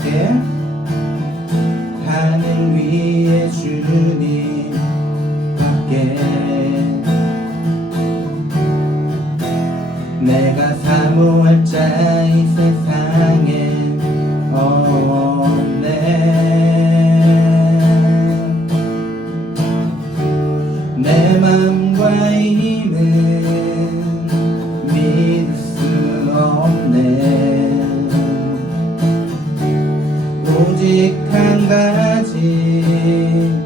함께 하늘 위에 주님 함께 내가 사모할 자 이 세상에 없네. 내 맘과 힘은 믿을 수 없네. 오직 한 가지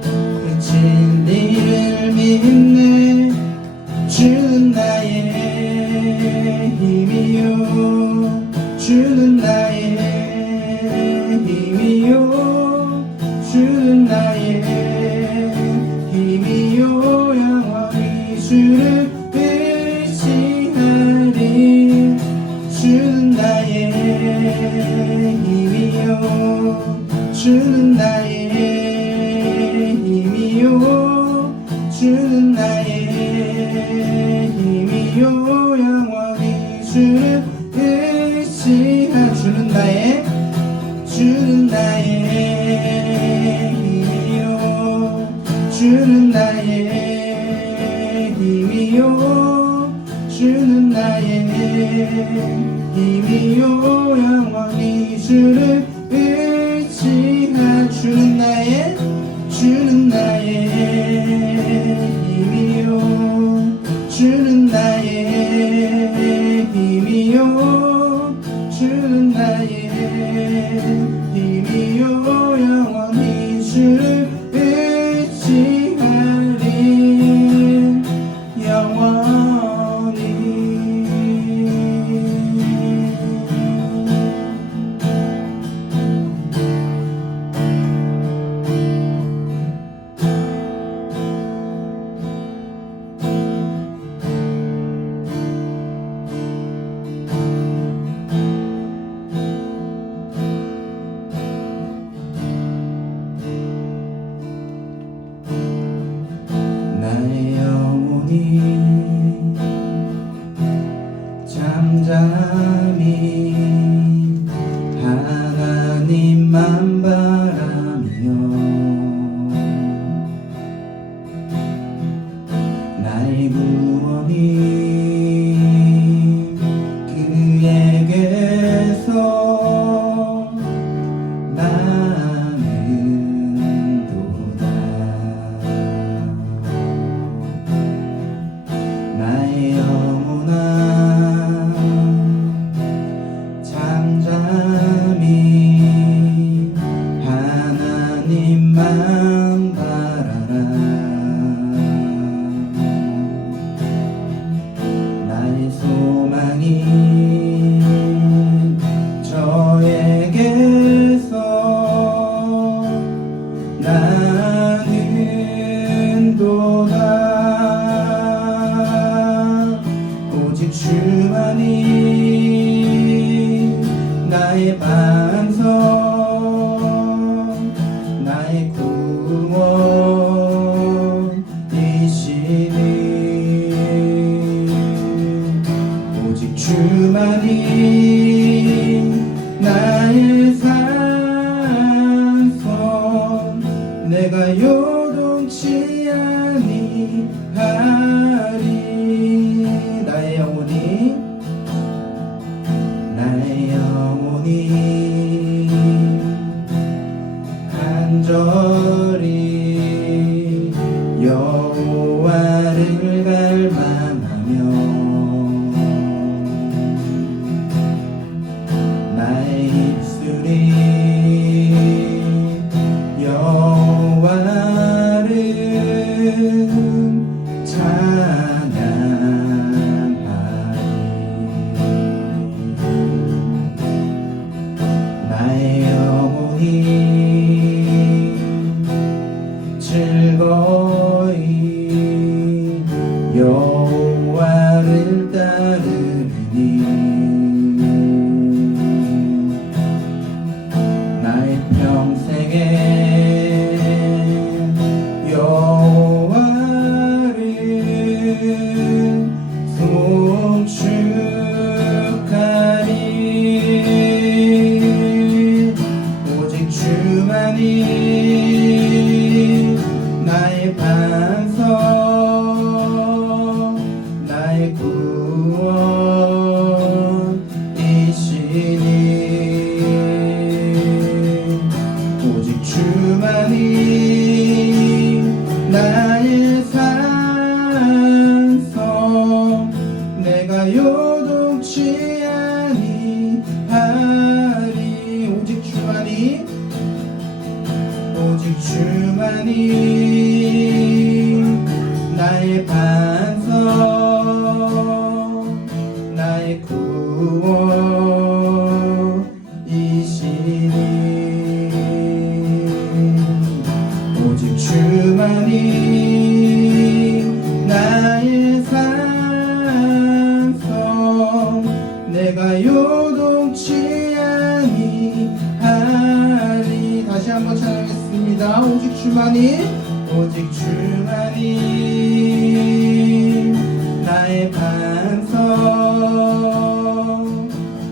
그 진리를 믿네. 주는 나의 힘이요, 주는 나의 힘이요, 주는 나의 힘이요. 영원히 주를 의지하리. 주는 나의 힘이요, 주는 나의 힘이요, 주는 나의 힘이요. 영원히 주를 의지하. 주는 나의, 주는 나의 힘이요, 주는 나의 힘이요, 주는 나의 힘이요. 영원히 주를 의지하. 주는 나의, 주는 나의 힘이요, 주는 나의 힘이요, 주는 나의 힘이요. 영원히 주를 의지하리. 영원히. 나의 영혼이 잠잠히 하나님만 바라며 나의 구원이 그에게서 나는 도다. 나의 영혼아 잠잠히 하나님만 바라라. 나의 소망이 저에게서 나는 도다. 오직 주만이 나의 반석, 나의 구원이시니. 오직 주만이 나의 산성, 내가 요동치 아니하리. 나의 영혼이, 나의 영혼이 간절히 여호와를 갈망하며 나의 입술이 여호와를 찬양하리. 나의 영혼이 즐거이 여호와를 따르니. 나의 평생에 여호와를 송축하리. 주만이 오직 주만이 나의 반석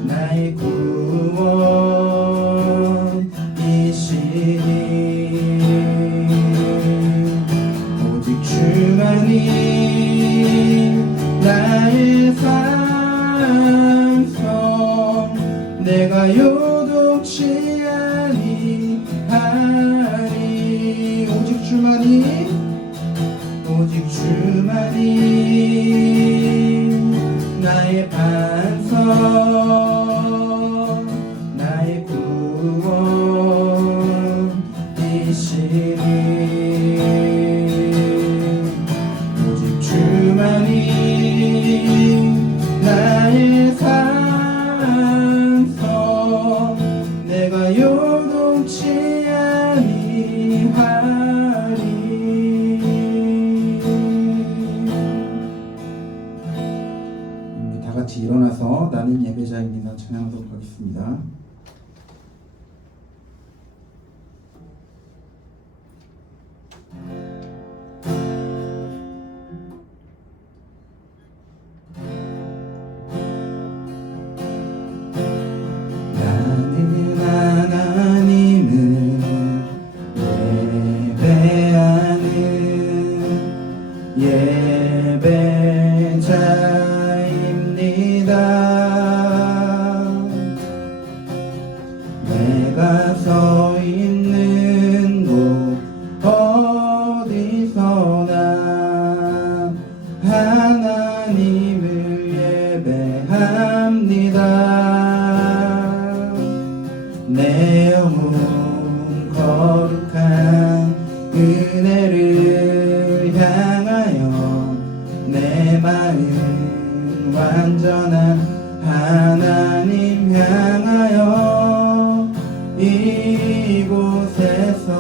나의 구원이시니 오직 주만이 나의 반석 내가 요동치 아니하리 오직 주만이 나의 반석 나의 구원이시니 오직 주만이 나의 반석 내가 요동치 아니하리. 우리 다 같이 일어나서 나는 예배자입니다 찬양하도록 하겠습니다. 나는 하나님을 예배하는 예배자입니다. 내가 서 있는 곳 어디서나 하나님을 예배합니다. 내 영혼 거룩한 은혜를 향하여 내 마음 완전한 하나님 향하여 이곳에서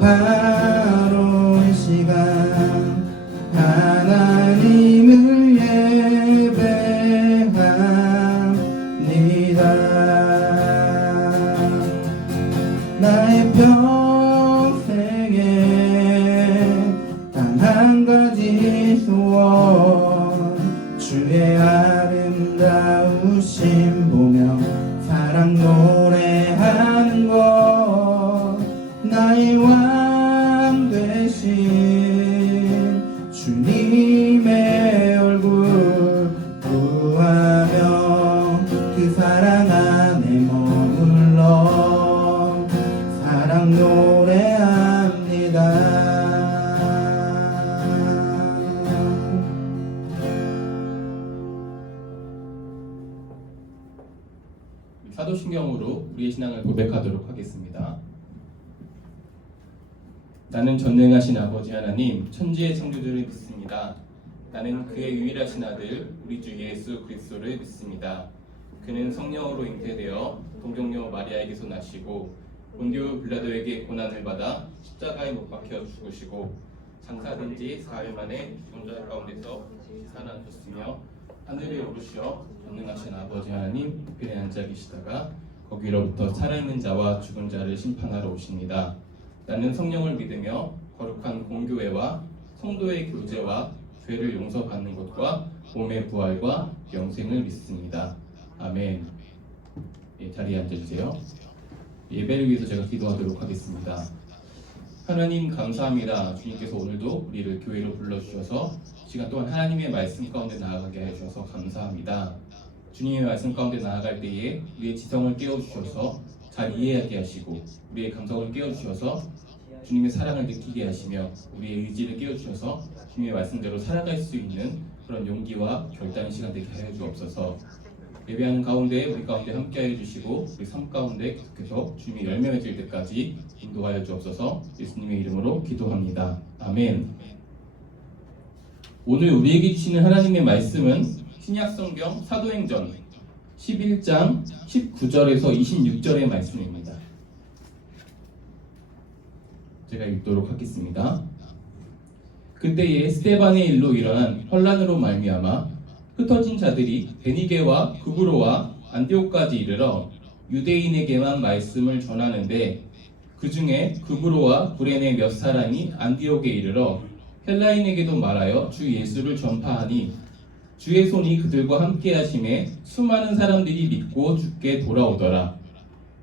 바로 이 시간 하나님을 예배합니다. 나의 평생에 단 한 가지 소원 주의 아름다우심 보며 사랑 노래하는 것 나의 왕 되신 주님의 얼굴 구하며 그 사랑 안에 머물러 사랑 노래합니다. 사도신경으로 우리의 신앙을 고백하도록 하겠습니다. 나는 전능하신 아버지 하나님 천지의 창조주를 믿습니다. 나는 그의 유일하신 아들 우리 주 예수 그리스도를 믿습니다. 그는 성령으로 잉태되어 동정녀 마리아에게서 나시고 본디오 빌라도에게 고난을 받아 십자가에 못 박혀 죽으시고 장사된 지 4일 만에 죽은 자 가운데서 살아나셨으며 하늘에 오르시어 전능하신 아버지 하나님 우편에 앉아 계시다가 거기로부터 살아있는 자와 죽은 자를 심판하러 오십니다. 나는 성령을 믿으며 거룩한 공교회와 성도의 교제와 죄를 용서받는 것과 몸의 부활과 영생을 믿습니다. 아멘. 자리에 앉아주세요. 예배를 위해서 제가 기도하도록 하겠습니다. 하나님 감사합니다. 주님께서 오늘도 우리를 교회로 불러주셔서 시간 동안 하나님의 말씀 가운데 나아가게 해주셔서 감사합니다. 주님의 말씀 가운데 나아갈 때에 우리의 지성을 깨워주셔서 잘 이해하게 하시고 우리의 감성을 깨워주셔서 주님의 사랑을 느끼게 하시며 우리의 의지를 깨워주셔서 주님의 말씀대로 살아갈 수 있는 그런 용기와 결단의 시간 되게 하여 주옵소서. 예배하는 가운데 우리 가운데 함께하여 주시고 우리 삶 가운데 계속해서 주님이 열매 맺을 때까지 인도하여 주옵소서. 예수님의 이름으로 기도합니다. 아멘. 오늘 우리에게 주시는 하나님의 말씀은 신약성경 사도행전 11장 19절에서 26절의 말씀입니다. 제가 읽도록 하겠습니다. 그때에 스데반의 일로 일어난 혼란으로 말미암아 흩어진 자들이 베니게와 구브로와 안디옥까지 이르러 유대인에게만 말씀을 전하는데 그 중에 구브로와 구레네 몇 사람이 안디옥에 이르러 헬라인에게도 말하여 주 예수를 전파하니 주의 손이 그들과 함께 하심에 수많은 사람들이 믿고 주께 돌아오더라.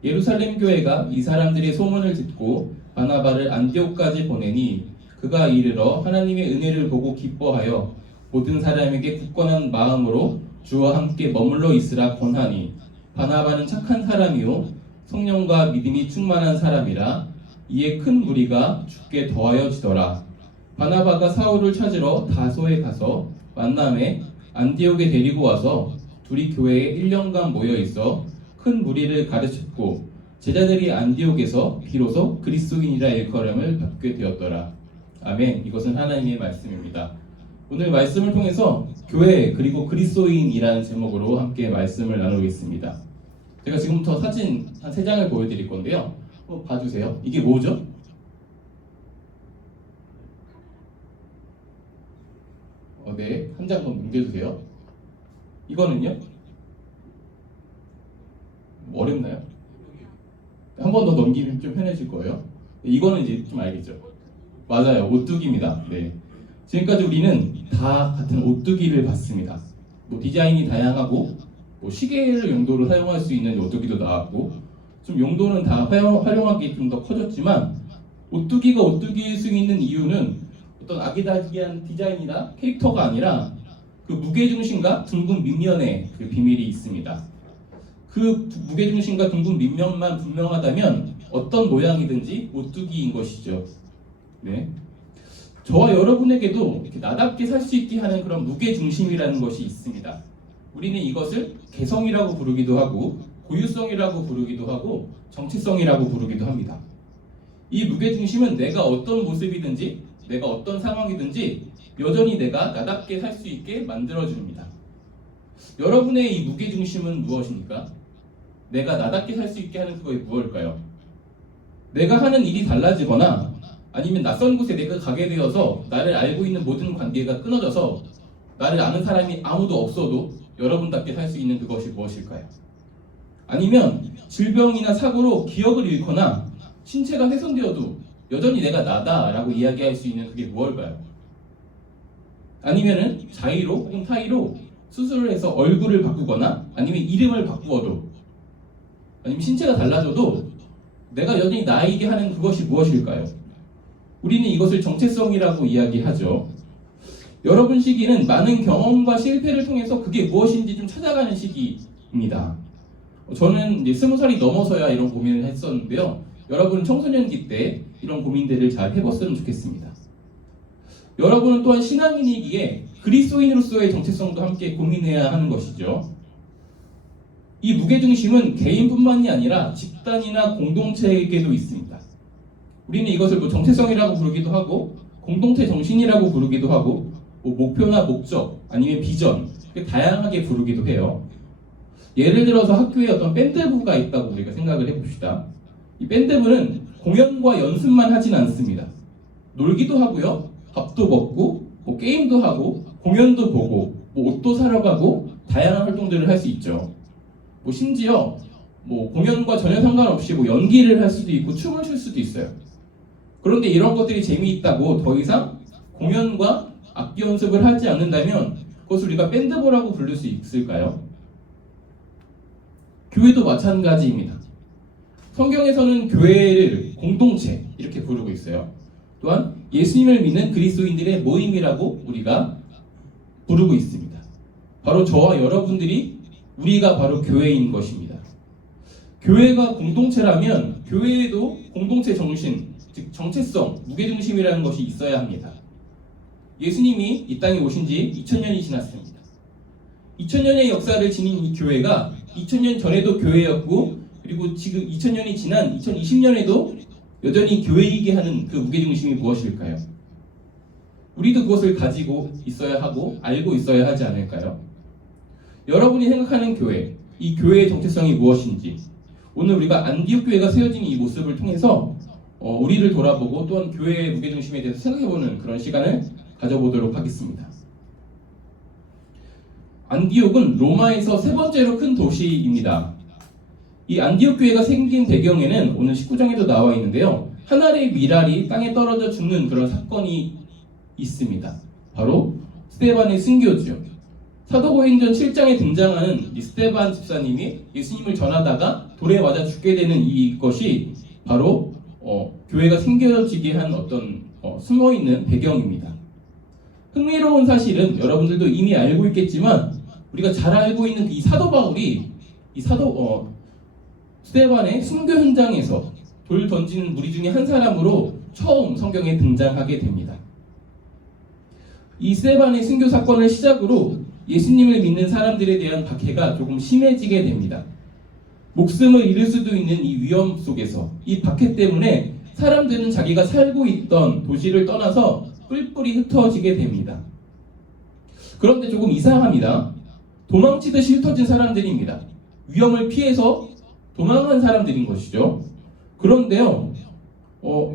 예루살렘 교회가 이 사람들의 소문을 듣고 바나바를 안디옥까지 보내니 그가 이르러 하나님의 은혜를 보고 기뻐하여 모든 사람에게 굳건한 마음으로 주와 함께 머물러 있으라 권하니 바나바는 착한 사람이요 성령과 믿음이 충만한 사람이라. 이에 큰 무리가 주께 더하여지더라. 바나바가 사울을 찾으러 다소에 가서 만남에 안디옥에 데리고 와서 둘이 교회에 1년간 모여 있어 큰 무리를 가르쳤고 제자들이 안디옥에서 비로소 그리스도인이라 일컬음을 받게 되었더라. 아멘. 이것은 하나님의 말씀입니다. 오늘 말씀을 통해서 교회 그리고 그리스도인이라는 제목으로 함께 말씀을 나누겠습니다. 제가 지금부터 사진 한 3장을 보여드릴 건데요. 한번 봐주세요. 이게 뭐죠? 네, 한 장 더 넘겨주세요. 이거는요? 어렵나요? 한 번 더 넘기면 좀 편해질 거예요. 이거는 이제 좀 알겠죠? 맞아요, 오뚜기입니다. 네. 지금까지 우리는 다 같은 오뚜기를 봤습니다. 뭐 디자인이 다양하고 뭐 시계를 용도로 사용할 수 있는 오뚜기도 나왔고 좀 용도는 다 활용하기 좀 더 커졌지만 오뚜기가 오뚜기일 수 있는 이유는 어떤 아기자기한 디자인이나 캐릭터가 아니라 그 무게중심과 둥근 밑면에 그 비밀이 있습니다. 그 무게중심과 둥근 밑면만 분명하다면 어떤 모양이든지 오뚜기인 것이죠. 네. 저와 여러분에게도 이렇게 나답게 살 수 있게 하는 그런 무게중심이라는 것이 있습니다. 우리는 이것을 개성이라고 부르기도 하고 고유성이라고 부르기도 하고 정체성이라고 부르기도 합니다. 이 무게중심은 내가 어떤 모습이든지 내가 어떤 상황이든지 여전히 내가 나답게 살 수 있게 만들어줍니다. 여러분의 이 무게중심은 무엇입니까? 내가 나답게 살 수 있게 하는 그것이 무엇일까요? 내가 하는 일이 달라지거나 아니면 낯선 곳에 내가 가게 되어서 나를 알고 있는 모든 관계가 끊어져서 나를 아는 사람이 아무도 없어도 여러분답게 살 수 있는 그것이 무엇일까요? 아니면 질병이나 사고로 기억을 잃거나 신체가 훼손되어도 여전히 내가 나다라고 이야기할 수 있는 그게 무엇일까요? 아니면은 자의로 혹은 타의로 수술을 해서 얼굴을 바꾸거나 아니면 이름을 바꾸어도 아니면 신체가 달라져도 내가 여전히 나이게 하는 그것이 무엇일까요? 우리는 이것을 정체성이라고 이야기하죠. 여러분 시기는 많은 경험과 실패를 통해서 그게 무엇인지 좀 찾아가는 시기입니다. 저는 이제 20살이 넘어서야 이런 고민을 했었는데요. 여러분은 청소년기 때 이런 고민들을 잘 해봤으면 좋겠습니다. 여러분은 또한 신앙인이기에 그리스도인으로서의 정체성도 함께 고민해야 하는 것이죠. 이 무게중심은 개인뿐만이 아니라 집단이나 공동체에게도 있습니다. 우리는 이것을 뭐 정체성이라고 부르기도 하고 공동체 정신이라고 부르기도 하고 뭐 목표나 목적 아니면 비전 다양하게 부르기도 해요. 예를 들어서 학교에 어떤 밴드부가 있다고 우리가 생각을 해봅시다. 이 밴드부는 공연과 연습만 하진 않습니다. 놀기도 하고요, 밥도 먹고 뭐 게임도 하고 공연도 보고 뭐 옷도 사러 가고 다양한 활동들을 할 수 있죠. 뭐 심지어 뭐 공연과 전혀 상관없이 뭐 연기를 할 수도 있고 춤을 출 수도 있어요. 그런데 이런 것들이 재미있다고 더 이상 공연과 악기 연습을 하지 않는다면 그것을 우리가 밴드부라고 부를 수 있을까요? 교회도 마찬가지입니다. 성경에서는 교회를 공동체 이렇게 부르고 있어요. 또한 예수님을 믿는 그리스도인들의 모임이라고 우리가 부르고 있습니다. 바로 저와 여러분들이 우리가 바로 교회인 것입니다. 교회가 공동체라면 교회에도 공동체 정신, 즉 정체성, 무게중심이라는 것이 있어야 합니다. 예수님이 이 땅에 오신 지 2000년이 지났습니다. 2000년의 역사를 지닌 이 교회가 2000년 전에도 교회였고 그리고 지금 2000년이 지난 2020년에도 여전히 교회이게 하는 그 무게중심이 무엇일까요? 우리도 그것을 가지고 있어야 하고 알고 있어야 하지 않을까요? 여러분이 생각하는 교회, 이 교회의 정체성이 무엇인지 오늘 우리가 안디옥 교회가 세워진 이 모습을 통해서 우리를 돌아보고 또한 교회의 무게중심에 대해서 생각해보는 그런 시간을 가져보도록 하겠습니다. 안디옥은 로마에서 세 번째로 큰 도시입니다. 이 안디옥 교회가 생긴 배경에는 오늘 19장에도 나와 있는데요. 한 알의 밀알이 땅에 떨어져 죽는 그런 사건이 있습니다. 바로 스데반의 순교죠. 사도행전 7장에 등장하는 이 스데반 집사님이 예수님을 전하다가 돌에 맞아 죽게 되는 이것이 바로 교회가 생겨지게 한 어떤 숨어있는 배경입니다. 흥미로운 사실은 여러분들도 이미 알고 있겠지만 우리가 잘 알고 있는 이 사도 바울이 스데반의 순교 현장에서 돌 던지는 무리 중에 한 사람으로 처음 성경에 등장하게 됩니다. 이 스데반의 순교 사건을 시작으로 예수님을 믿는 사람들에 대한 박해가 조금 심해지게 됩니다. 목숨을 잃을 수도 있는 이 위험 속에서 이 박해 때문에 사람들은 자기가 살고 있던 도시를 떠나서 뿔뿔이 흩어지게 됩니다. 그런데 조금 이상합니다. 도망치듯이 흩어진 사람들입니다. 위험을 피해서 도망한 사람들인 것이죠. 그런데요,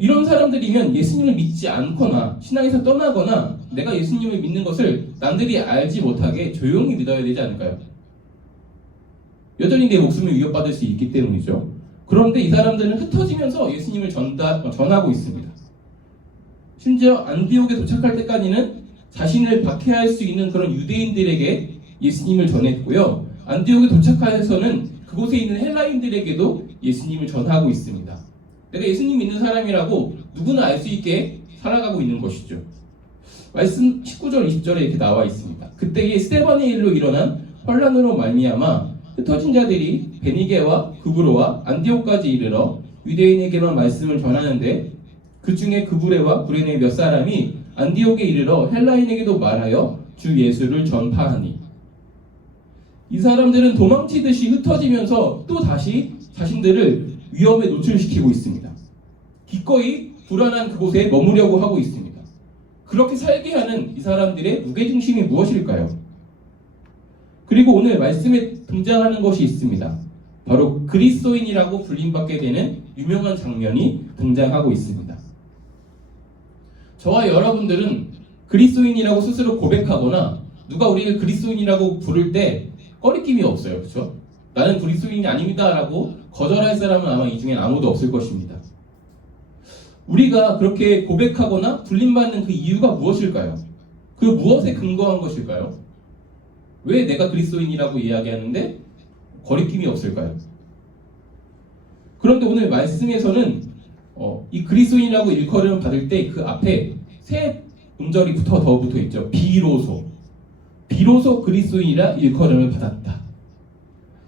이런 사람들이면 예수님을 믿지 않거나 신앙에서 떠나거나 내가 예수님을 믿는 것을 남들이 알지 못하게 조용히 믿어야 되지 않을까요? 여전히 내 목숨을 위협받을 수 있기 때문이죠. 그런데 이 사람들은 흩어지면서 예수님을 전하고 있습니다. 심지어 안디옥에 도착할 때까지는 자신을 박해할 수 있는 그런 유대인들에게 예수님을 전했고요. 안디옥에 도착해서는 그곳에 있는 헬라인들에게도 예수님을 전하고 있습니다. 내가 예수님 믿는 사람이라고 누구나 알 수 있게 살아가고 있는 것이죠. 말씀 19절 20절에 이렇게 나와 있습니다. 그때에 스데반의 일로 일어난 혼란으로 말미암아 흩어진 자들이 베니게와 구브로와 안디옥까지 이르러 유대인에게만 말씀을 전하는데 그 중에 구브레와 구레네 몇 사람이 안디옥에 이르러 헬라인에게도 말하여 주 예수를 전파하니 이 사람들은 도망치듯이 흩어지면서 또 다시 자신들을 위험에 노출시키고 있습니다. 기꺼이 불안한 그곳에 머무려고 하고 있습니다. 그렇게 살게 하는 이 사람들의 무게중심이 무엇일까요? 그리고 오늘 말씀에 등장하는 것이 있습니다. 바로 그리스도인이라고 불림받게 되는 유명한 장면이 등장하고 있습니다. 저와 여러분들은 그리스도인이라고 스스로 고백하거나 누가 우리를 그리스도인이라고 부를 때 꺼리낌이 없어요. 그렇죠? 나는 그리스도인이 아닙니다 라고 거절할 사람은 아마 이 중엔 아무도 없을 것입니다. 우리가 그렇게 고백하거나 불림받는 그 이유가 무엇일까요? 그 무엇에 근거한 것일까요? 왜 내가 그리스도인이라고 이야기하는데 거리낌이 없을까요? 그런데 오늘 말씀에서는 이 그리스도인이라고 일컬음을 받을 때 그 앞에 세 음절이 더 붙어 있죠. 비로소 그리스도인이라 일컬음을 받았다.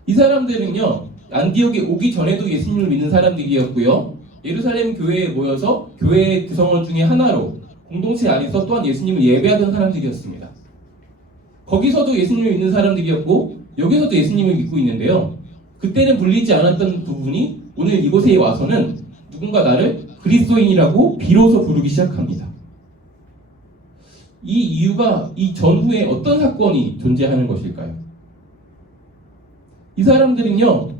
이 사람들은요, 안디옥에 오기 전에도 예수님을 믿는 사람들이었고요, 예루살렘 교회에 모여서 교회의 구성원 중에 하나로 공동체 안에서 또한 예수님을 예배하던 사람들이었습니다. 거기서도 예수님을 믿는 사람들이었고 여기서도 예수님을 믿고 있는데요, 그때는 불리지 않았던 부분이 오늘 이곳에 와서는 누군가 나를 그리스도인이라고 비로소 부르기 시작합니다. 이 이유가 이 전후에 어떤 사건이 존재하는 것일까요? 이 사람들은요,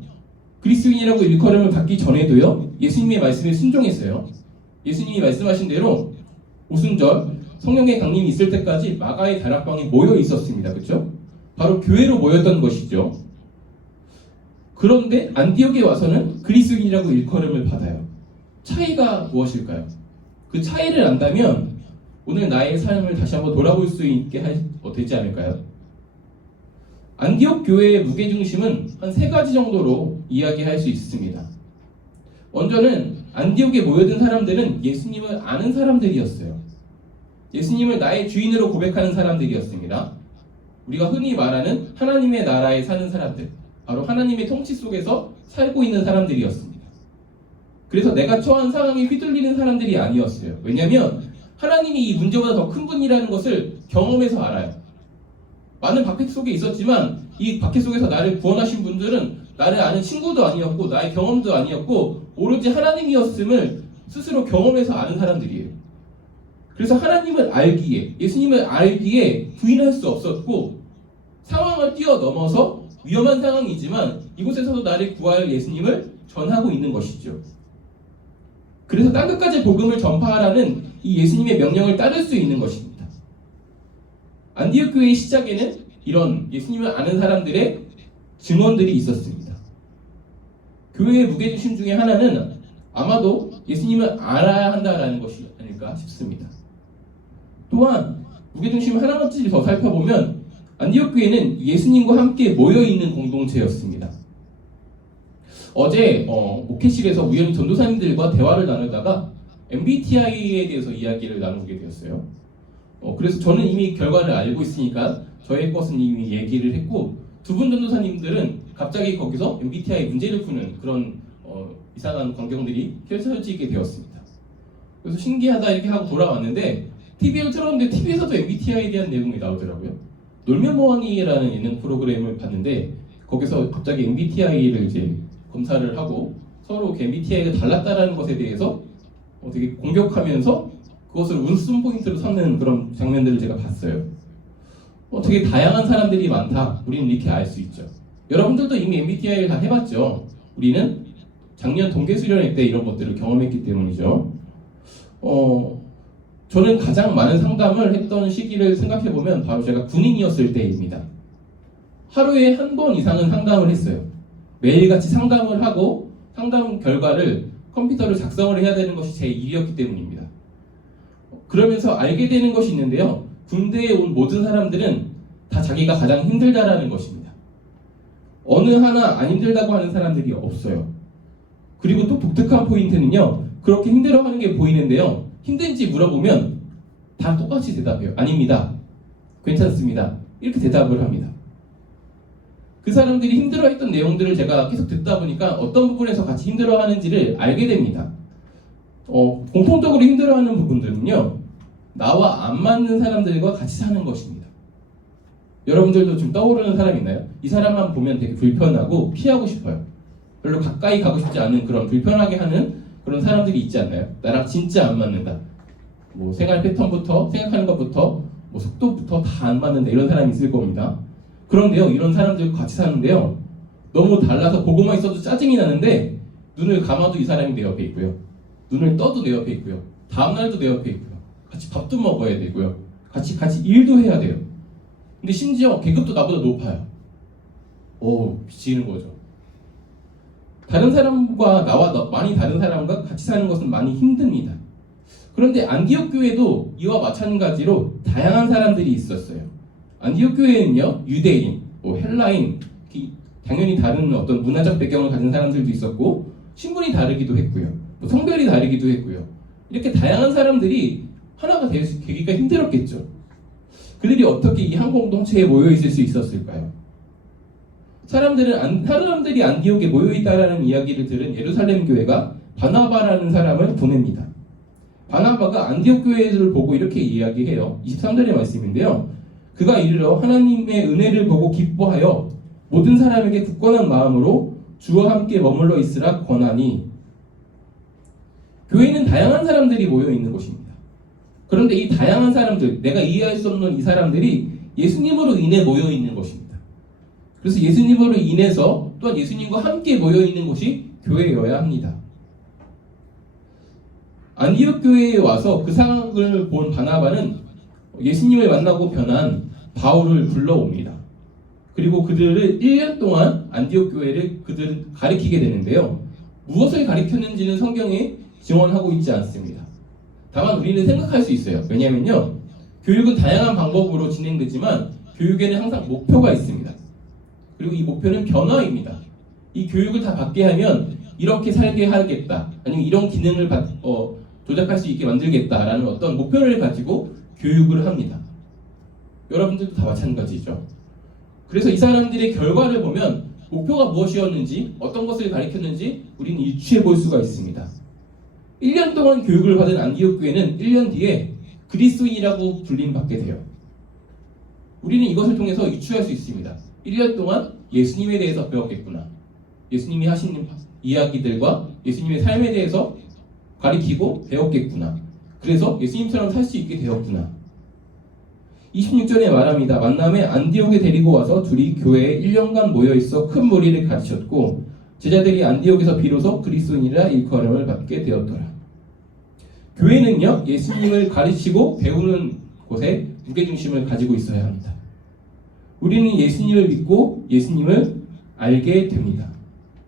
그리스도인이라고 일컬음을 받기 전에도요, 예수님의 말씀에 순종했어요. 예수님이 말씀하신 대로 오순절 성령의 강림이 있을 때까지 마가의 다락방에 모여 있었습니다. 그렇죠? 바로 교회로 모였던 것이죠. 그런데 안디옥에 와서는 그리스도인이라고 일컬음을 받아요. 차이가 무엇일까요? 그 차이를 안다면 오늘 나의 삶을 다시 한번 돌아볼 수 있게 되지 않을까요? 안디옥 교회의 무게중심은 한 세 가지 정도로 이야기할 수 있습니다. 먼저는 안디옥에 모여든 사람들은 예수님을 아는 사람들이었어요. 예수님을 나의 주인으로 고백하는 사람들이었습니다. 우리가 흔히 말하는 하나님의 나라에 사는 사람들, 바로 하나님의 통치 속에서 살고 있는 사람들이었습니다. 그래서 내가 처한 상황에 휘둘리는 사람들이 아니었어요. 왜냐하면 하나님이 이 문제보다 더 큰 분이라는 것을 경험해서 알아요. 많은 박해 속에 있었지만 이 박해 속에서 나를 구원하신 분들은 나를 아는 친구도 아니었고 나의 경험도 아니었고 오로지 하나님이었음을 스스로 경험해서 아는 사람들이에요. 그래서 하나님을 알기에, 예수님을 알기에 부인할 수 없었고 상황을 뛰어넘어서 위험한 상황이지만 이곳에서도 나를 구할 예수님을 전하고 있는 것이죠. 그래서 땅끝까지 복음을 전파하라는 이 예수님의 명령을 따를 수 있는 것입니다. 안디옥 교회의 시작에는 이런 예수님을 아는 사람들의 증언들이 있었습니다. 교회의 무게중심 중에 하나는 아마도 예수님을 알아야 한다라는 것이 아닐까 싶습니다. 또한 무게중심 하나만 더 살펴보면 안디옥 교회는 예수님과 함께 모여있는 공동체였습니다. 어제 목회실에서 우연히 전도사님들과 대화를 나누다가 MBTI에 대해서 이야기를 나누게 되었어요. 그래서 저는 이미 결과를 알고 있으니까 저의 것은 이미 얘기를 했고, 두 분 전도사님들은 갑자기 거기서 MBTI 문제를 푸는 그런 이상한 광경들이 펼쳐지게 되었습니다. 그래서 신기하다 이렇게 하고 돌아왔는데 TV를 틀었는데 TV에서도 MBTI에 대한 내용이 나오더라고요. 놀면 뭐하니라는 예능 프로그램을 봤는데 거기서 갑자기 MBTI를 이제 검사를 하고 서로 MBTI가 달랐다라는 것에 대해서 되게 공격하면서 그것을 웃음 포인트로 삼는 그런 장면들을 제가 봤어요. 되게 다양한 사람들이 많다. 우리는 이렇게 알 수 있죠. 여러분들도 이미 MBTI를 다 해봤죠. 우리는 작년 동계수련회 때 이런 것들을 경험했기 때문이죠. 저는 가장 많은 상담을 했던 시기를 생각해보면 바로 제가 군인이었을 때입니다. 하루에 한 번 이상은 상담을 했어요. 매일같이 상담을 하고 상담 결과를 컴퓨터로 작성을 해야 되는 것이 제 일이었기 때문입니다. 그러면서 알게 되는 것이 있는데요. 군대에 온 모든 사람들은 다 자기가 가장 힘들다라는 것입니다. 어느 하나 안 힘들다고 하는 사람들이 없어요. 그리고 또 독특한 포인트는요. 그렇게 힘들어하는 게 보이는데요. 힘든지 물어보면 다 똑같이 대답해요. 아닙니다. 괜찮습니다. 이렇게 대답을 합니다. 그 사람들이 힘들어했던 내용들을 제가 계속 듣다 보니까 어떤 부분에서 같이 힘들어하는지를 알게 됩니다. 공통적으로 힘들어하는 부분들은요. 나와 안 맞는 사람들과 같이 사는 것입니다. 여러분들도 좀 떠오르는 사람 있나요? 이 사람만 보면 되게 불편하고 피하고 싶어요. 별로 가까이 가고 싶지 않은 그런 불편하게 하는 그런 사람들이 있지 않나요? 나랑 진짜 안 맞는다. 뭐 생활 패턴부터 생각하는 것부터 뭐 속도부터 다 안 맞는다. 이런 사람이 있을 겁니다. 그런데요, 이런 사람들과 같이 사는데요, 너무 달라서 보고만 있어도 짜증이 나는데 눈을 감아도 이 사람이 내 옆에 있고요, 눈을 떠도 내 옆에 있고요, 다음날도 내 옆에 있고요, 같이 밥도 먹어야 되고요, 같이 일도 해야 돼요. 근데 심지어 계급도 나보다 높아요. 미치는 거죠. 다른 사람과 나와 많이 다른 사람과 같이 사는 것은 많이 힘듭니다. 그런데 안디옥 교회도 이와 마찬가지로 다양한 사람들이 있었어요. 안디옥 교회는요, 유대인, 헬라인, 당연히 다른 어떤 문화적 배경을 가진 사람들도 있었고, 신분이 다르기도 했고요, 성별이 다르기도 했고요. 이렇게 다양한 사람들이 하나가 되기가 힘들었겠죠. 그들이 어떻게 이 한 공동체에 모여 있을 수 있었을까요? 사람들이 안디옥에 모여 있다라는 이야기를 들은 예루살렘 교회가 바나바라는 사람을 보냅니다. 바나바가 안디옥 교회를 보고 이렇게 이야기해요. 23절의 말씀인데요. 그가 이르러 하나님의 은혜를 보고 기뻐하여 모든 사람에게 굳건한 마음으로 주와 함께 머물러 있으라 권하니. 교회는 다양한 사람들이 모여 있는 곳입니다. 그런데 이 다양한 사람들, 내가 이해할 수 없는 이 사람들이 예수님으로 인해 모여 있는 것입니다. 그래서 예수님으로 인해서 또한 예수님과 함께 모여 있는 곳이 교회여야 합니다. 안디옥 교회에 와서 그 상황을 본 바나바는 예수님을 만나고 변한 바울을 불러옵니다. 그리고 그들을 1년 동안 안디옥 교회를 그들은 가리키게 되는데요. 무엇을 가리켰는지는 성경에 증언하고 있지 않습니다. 다만 우리는 생각할 수 있어요. 왜냐하면요, 교육은 다양한 방법으로 진행되지만 교육에는 항상 목표가 있습니다. 그리고 이 목표는 변화입니다. 이 교육을 다 받게 하면 이렇게 살게 하겠다, 아니면 이런 기능을 조작할 수 있게 만들겠다라는 어떤 목표를 가지고 교육을 합니다. 여러분들도 다 마찬가지죠. 그래서 이 사람들의 결과를 보면 목표가 무엇이었는지, 어떤 것을 가리켰는지 우리는 유추해 볼 수가 있습니다. 1년 동안 교육을 받은 안디옥 교회는 1년 뒤에 그리스도인이라고 불림받게 돼요. 우리는 이것을 통해서 유추할 수 있습니다. 1년 동안 예수님에 대해서 배웠겠구나. 예수님이 하신 이야기들과 예수님의 삶에 대해서 가리키고 배웠겠구나. 그래서 예수님처럼 살 수 있게 되었구나. 26절에 말합니다. 만남에 안디옥에 데리고 와서 둘이 교회에 1년간 모여있어 큰 무리를 가르쳤고 제자들이 안디옥에서 비로소 그리스도인이라 일컬음을 받게 되었더라. 교회는요, 예수님을 가르치고 배우는 곳에 무게중심을 가지고 있어야 합니다. 우리는 예수님을 믿고 예수님을 알게 됩니다.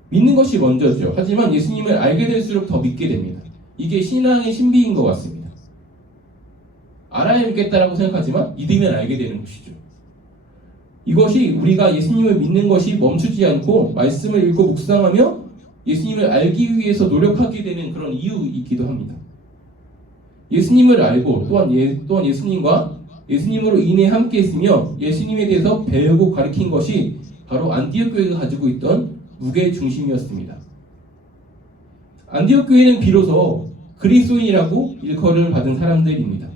믿는 것이 먼저죠. 하지만 예수님을 알게 될수록 더 믿게 됩니다. 이게 신앙의 신비인 것 같습니다. 알아야 믿겠다라고 생각하지만 믿으면 알게 되는 것이죠. 이것이 우리가 예수님을 믿는 것이 멈추지 않고 말씀을 읽고 묵상하며 예수님을 알기 위해서 노력하게 되는 그런 이유이기도 합니다. 예수님을 알고 또한 예수님과 예수님으로 인해 함께 있으며 예수님에 대해서 배우고 가르친 것이 바로 안디옥 교회가 가지고 있던 무게 중심이었습니다. 안디옥 교회는 비로소 그리스도인이라고 일컬음을 받은 사람들입니다.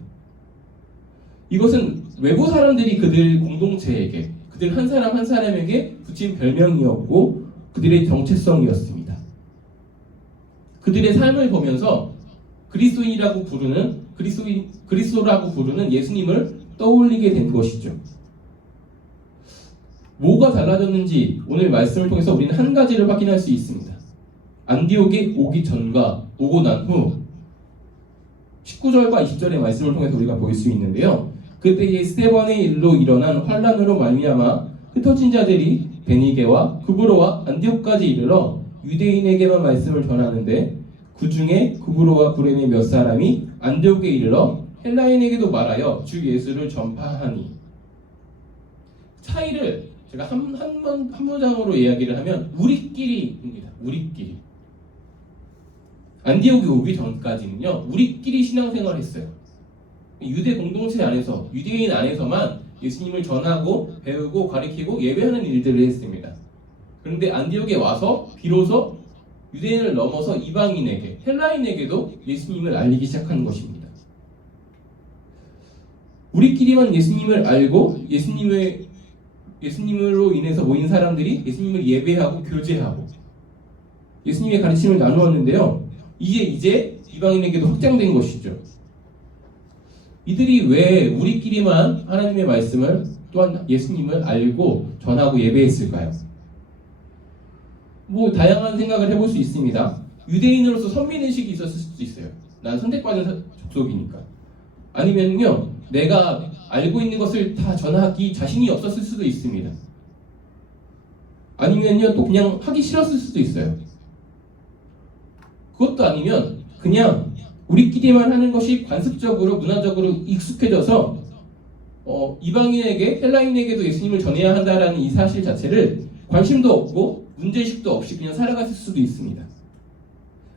이것은 외부 사람들이 그들 공동체에게, 그들 한 사람 한 사람에게 붙인 별명이었고 그들의 정체성이었습니다. 그들의 삶을 보면서 그리스도라고 부르는 예수님을 떠올리게 된 것이죠. 뭐가 달라졌는지 오늘 말씀을 통해서 우리는 한 가지를 확인할 수 있습니다. 안디옥에 오기 전과 오고 난 후 19절과 20절의 말씀을 통해서 우리가 볼 수 있는데요. 그때의 스데반의 일로 일어난 환란으로 말미암아 흩어진 자들이 베니게와 구브로와 안디옥까지 이르러 유대인에게만 말씀을 전하는데 그 중에 구브로와 구레네 몇 사람이 안디옥에 이르러 헬라인에게도 말하여 주 예수를 전파하니. 차이를 제가 한 문장으로 이야기를 하면 우리끼리입니다. 우리끼리. 안디옥에 오기 전까지는요, 우리끼리 신앙생활을 했어요. 유대 공동체 안에서, 유대인 안에서만 예수님을 전하고 배우고 가르치고 예배하는 일들을 했습니다. 그런데 안디옥에 와서 비로소 유대인을 넘어서 이방인에게, 헬라인에게도 예수님을 알리기 시작하는 것입니다. 우리끼리만 예수님을 알고 예수님으로 인해서 모인 사람들이 예수님을 예배하고 교제하고 예수님의 가르침을 나누었는데요. 이게 이제 이방인에게도 확장된 것이죠. 이들이 왜 우리끼리만 하나님의 말씀을 또한 예수님을 알고 전하고 예배했을까요? 다양한 생각을 해볼 수 있습니다. 유대인으로서 선민의식이 있었을 수도 있어요. 난 선택받은 족속이니까. 아니면요, 내가 알고 있는 것을 다 전하기 자신이 없었을 수도 있습니다. 아니면요, 또 그냥 하기 싫었을 수도 있어요. 그것도 아니면 그냥 우리끼리만 하는 것이 관습적으로 문화적으로 익숙해져서 이방인에게, 헬라인에게도 예수님을 전해야 한다라는 이 사실 자체를 관심도 없고 문제의식도 없이 그냥 살아갔을 수도 있습니다.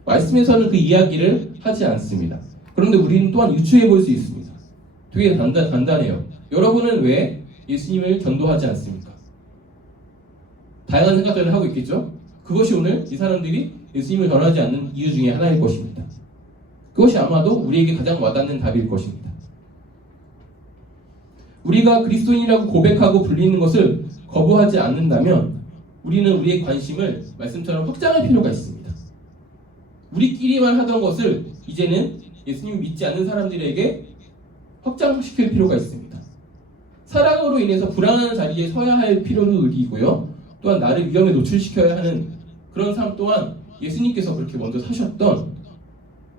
말씀에서는 그 이야기를 하지 않습니다. 그런데 우리는 또한 유추해 볼 수 있습니다. 되게 간단해요. 여러분은 왜 예수님을 전도하지 않습니까? 다양한 생각들을 하고 있겠죠? 그것이 오늘 이 사람들이 예수님을 전하지 않는 이유 중에 하나일 것입니다. 그것이 아마도 우리에게 가장 와닿는 답일 것입니다. 우리가 그리스도인이라고 고백하고 불리는 것을 거부하지 않는다면 우리는 우리의 관심을 말씀처럼 확장할 필요가 있습니다. 우리끼리만 하던 것을 이제는 예수님을 믿지 않는 사람들에게 확장시킬 필요가 있습니다. 사랑으로 인해서 불안한 자리에 서야 할 필요도 느끼고요. 또한 나를 위험에 노출시켜야 하는 그런 삶 또한 예수님께서 그렇게 먼저 사셨던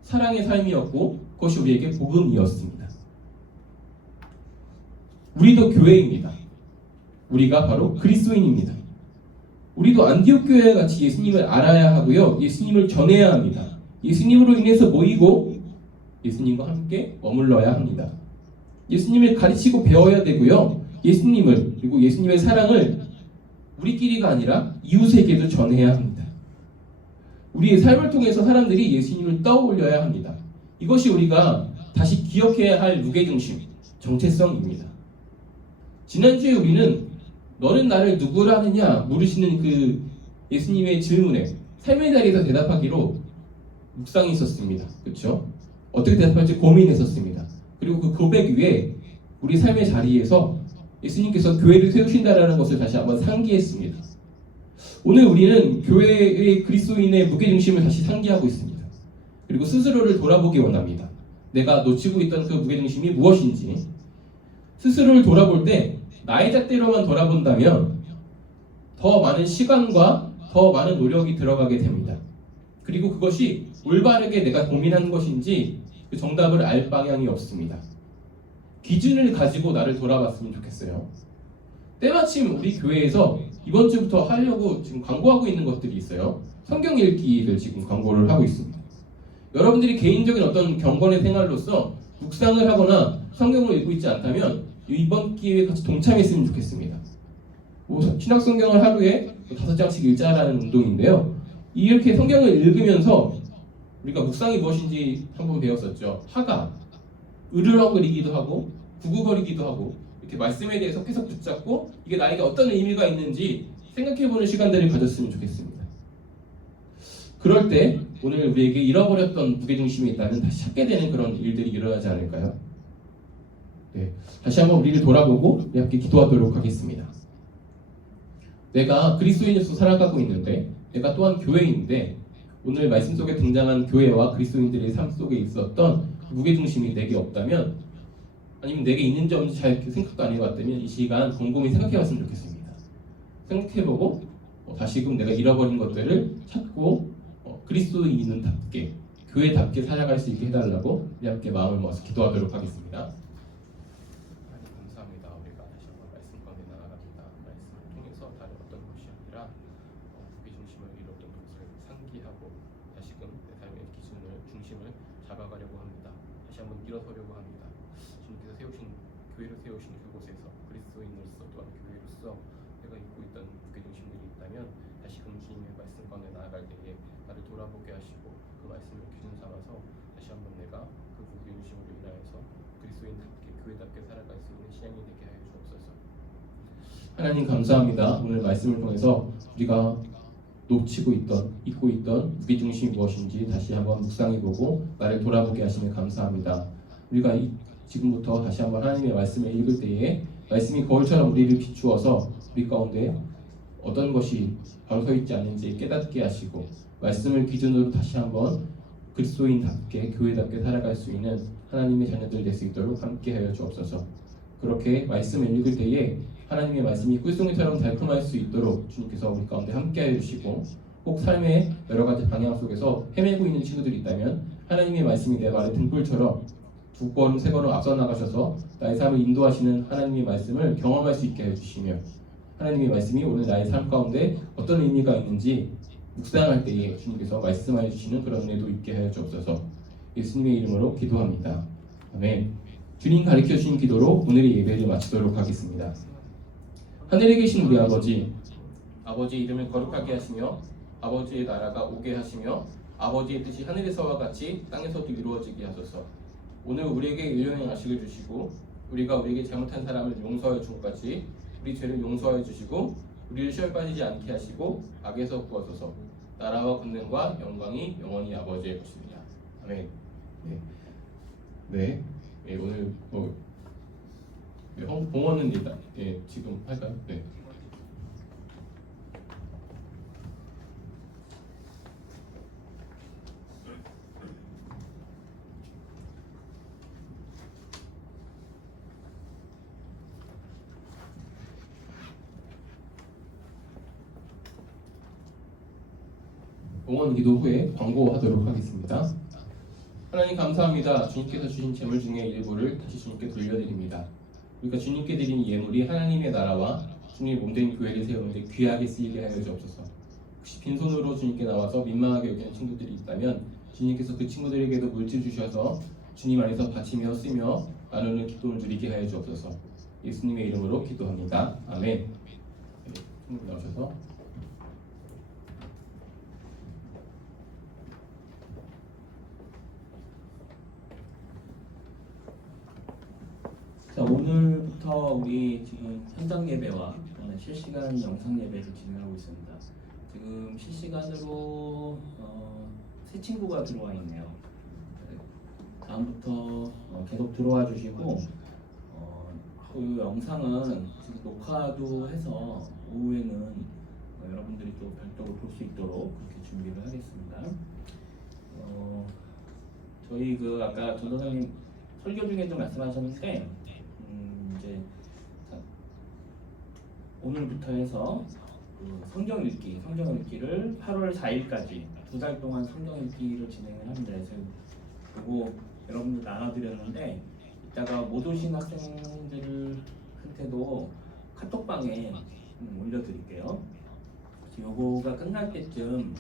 사랑의 삶이었고 그것이 우리에게 복음이었습니다. 우리도 교회입니다. 우리가 바로 그리스도인입니다. 우리도 안디옥 교회와 같이 예수님을 알아야 하고요. 예수님을 전해야 합니다. 예수님으로 인해서 모이고 예수님과 함께 머물러야 합니다. 예수님을 가르치고 배워야 되고요. 예수님을, 그리고 예수님의 사랑을 우리끼리가 아니라 이웃에게도 전해야 합니다. 우리의 삶을 통해서 사람들이 예수님을 떠올려야 합니다. 이것이 우리가 다시 기억해야 할 무게중심, 정체성입니다. 지난주에 우리는 너는 나를 누구라 하느냐 물으시는 그 예수님의 질문에 삶의 자리에서 대답하기로 묵상했었습니다. 그렇죠? 어떻게 대답할지 고민했었습니다. 그리고 그 고백 위에 우리 삶의 자리에서 예수님께서 교회를 세우신다라는 것을 다시 한번 상기했습니다. 오늘 우리는 교회의 그리스도인의 무게중심을 다시 상기하고 있습니다. 그리고 스스로를 돌아보기 원합니다. 내가 놓치고 있던 그 무게중심이 무엇인지 스스로를 돌아볼 때 나의 잣대로만 돌아본다면 더 많은 시간과 더 많은 노력이 들어가게 됩니다. 그리고 그것이 올바르게 내가 고민한 것인지 그 정답을 알 방향이 없습니다. 기준을 가지고 나를 돌아봤으면 좋겠어요. 때마침 우리 교회에서 이번 주부터 하려고 지금 광고하고 있는 것들이 있어요. 성경 읽기를 지금 광고를 하고 있습니다. 여러분들이 개인적인 어떤 경건의 생활로서 묵상을 하거나 성경을 읽고 있지 않다면 이번 기회에 같이 동참했으면 좋겠습니다. 신약 성경을 하루에 5장씩 읽자라는 운동인데요. 이렇게 성경을 읽으면서 우리가 묵상이 무엇인지 한번 배웠었죠. 하가, 으르렁거리기도 하고 구구거리기도 하고 이렇게 말씀에 대해서 계속 붙잡고 이게 나에게 어떤 의미가 있는지 생각해보는 시간들을 가졌으면 좋겠습니다. 그럴 때 오늘 우리에게 잃어버렸던 무게중심이 있다면 다시 찾게 되는 그런 일들이 일어나지 않을까요? 네, 다시 한번 우리를 돌아보고 우리 함께 기도하도록 하겠습니다. 내가 그리스도인으로서 살아가고 있는데 내가 또한 교회인데 오늘 말씀 속에 등장한 교회와 그리스도인들의 삶 속에 있었던 무게중심이 내게 없다면 아니면 내게 있는지 없는지 잘 생각도 안 해봤다면 이 시간 곰곰이 생각해봤으면 좋겠습니다. 생각해보고 다시금 내가 잃어버린 것들을 찾고 그리스도인답게 교회답게 살아갈 수 있게 해달라고 우리 함께 마음을 모아서 기도하도록 하겠습니다. 하나님 감사합니다. 우리가 다시 한번 말씀 가운데 나아갑니다. 말씀을 통해서 다른 어떤 것이 아니라 무게중심을 잃었던 것을 상기하고 다시금 내 삶의 기준을 중심을 잡아가려고 합니다. 다시 한번 일어서려고 합니다. 주님께서 세우신 교회를 세우신 그곳에서 그리스도인으로서 또한 교회로서 내가 입고 있던 무게중심들이 있다면 다시금 주님의 말씀 가운데 나아갈 때에 나를 돌아보게 하시고 그 말씀을 기준 삼아서 다시 한번 내가 그 무게중심으로 인하여서 그리스도인답게 교회답게 살아갈 수 있는 신앙이 되게 하여 주옵소서. 하나님 감사합니다. 오늘 말씀을 통해서 우리가 놓치고 있던, 잊고 있던 무게중심이 무엇인지 다시 한번 묵상해보고 나를 돌아보게 하시면 감사합니다. 우리가 지금부터 다시 한번 하나님의 말씀을 읽을 때에 말씀이 거울처럼 우리를 비추어서 우리 가운데 어떤 것이 바로 서 있지 않는지 깨닫게 하시고 말씀을 기준으로 다시 한번 그리스도인답게 교회답게 살아갈 수 있는 하나님의 자녀들 될 수 있도록 함께하여 주옵소서. 그렇게 말씀을 읽을 때에 하나님의 말씀이 꿀송이처럼 달콤할 수 있도록 주님께서 우리 가운데 함께하여 주시고 혹 삶의 여러 가지 방향 속에서 헤매고 있는 친구들이 있다면 하나님의 말씀이 내 발의 등불처럼 두 걸음 세 걸음 앞서 나가셔서 나의 삶을 인도하시는 하나님의 말씀을 경험할 수 있게 해주시며 하나님의 말씀이 오늘 나의 삶 가운데 어떤 의미가 있는지 묵상할 때에 주님께서 말씀하여 주시는 그런 은혜도 있게 하여 주옵소서. 예수님의 이름으로 기도합니다. 아멘. 주님 가르쳐 주신 기도로 오늘의 예배를 마치도록 하겠습니다. 하늘에 계신 우리 아버지, 아버지의 이름을 거룩하게 하시며 아버지의 나라가 오게 하시며 아버지의 뜻이 하늘에서와 같이 땅에서도 이루어지게 하소서. 오늘 우리에게 일용의 양식을 주시고 우리가 우리에게 잘못한 사람을 용서하여 준 것 같이 우리 죄를 용서하여 주시고 우리를 시험에 빠지지 않게 하시고 악에서 구하소서. 나라와 권능과 영광이 영원히 아버지의 것입니다. 아멘. 네, 오늘 봉헌은 일단 지금 할까요? 네. 봉헌 기도 후에 광고하도록 하겠습니다. 하나님 감사합니다. 주님께서 주신 재물 중에 일부를 다시 주님께 돌려드립니다. 우리가 주님께 드린 예물이 하나님의 나라와 주님의 몸된 교회를 세우는데 귀하게 쓰이게 하여 주옵소서. 혹시 빈손으로 주님께 나와서 민망하게 여기는 친구들이 있다면 주님께서 그 친구들에게도 물질 주셔서 주님 안에서 바치며 쓰며 나누는 기쁨을 누리게 하여 주옵소서. 예수님의 이름으로 기도합니다. 아멘. 친구 나오셔서 자, 오늘부터 우리 지금 현장 예배와 실시간 영상 예배를 진행하고 있습니다. 지금 실시간으로 새 친구가 들어와 있네요. 다음부터 계속 들어와 주시고 그 영상은 지금 녹화도 해서 오후에는 여러분들이 또 별도로 볼 수 있도록 그렇게 준비를 하겠습니다. 저희 아까 전 선생님 설교 중에도 말씀하셨는데 이제 오늘부터 해서 성경 읽기를 8월 4일까지 2달 동안 성경 읽기를 진행을 합니다. 그래서 그거 여러분들 나눠드렸는데 이따가 못 오신 학생들한테도 카톡방에 올려드릴게요. 요거가 끝날 때쯤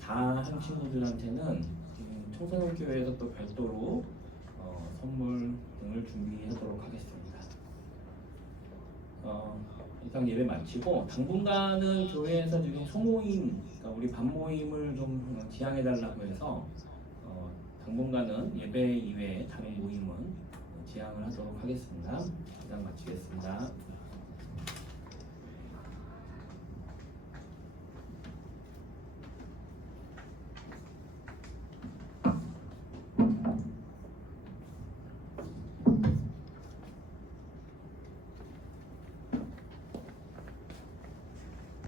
다 한 친구들한테는 청소년 교회에서 또 별도로 선물 등을 준비하도록 하겠습니다. 일단 예배 마치고 당분간은 교회에서 지금 소모임, 그러니까 우리 반모임을 좀 지양해달라고 해서 당분간은 예배 이외에 다른 모임은 지양을 하도록 하겠습니다. 일단 마치겠습니다.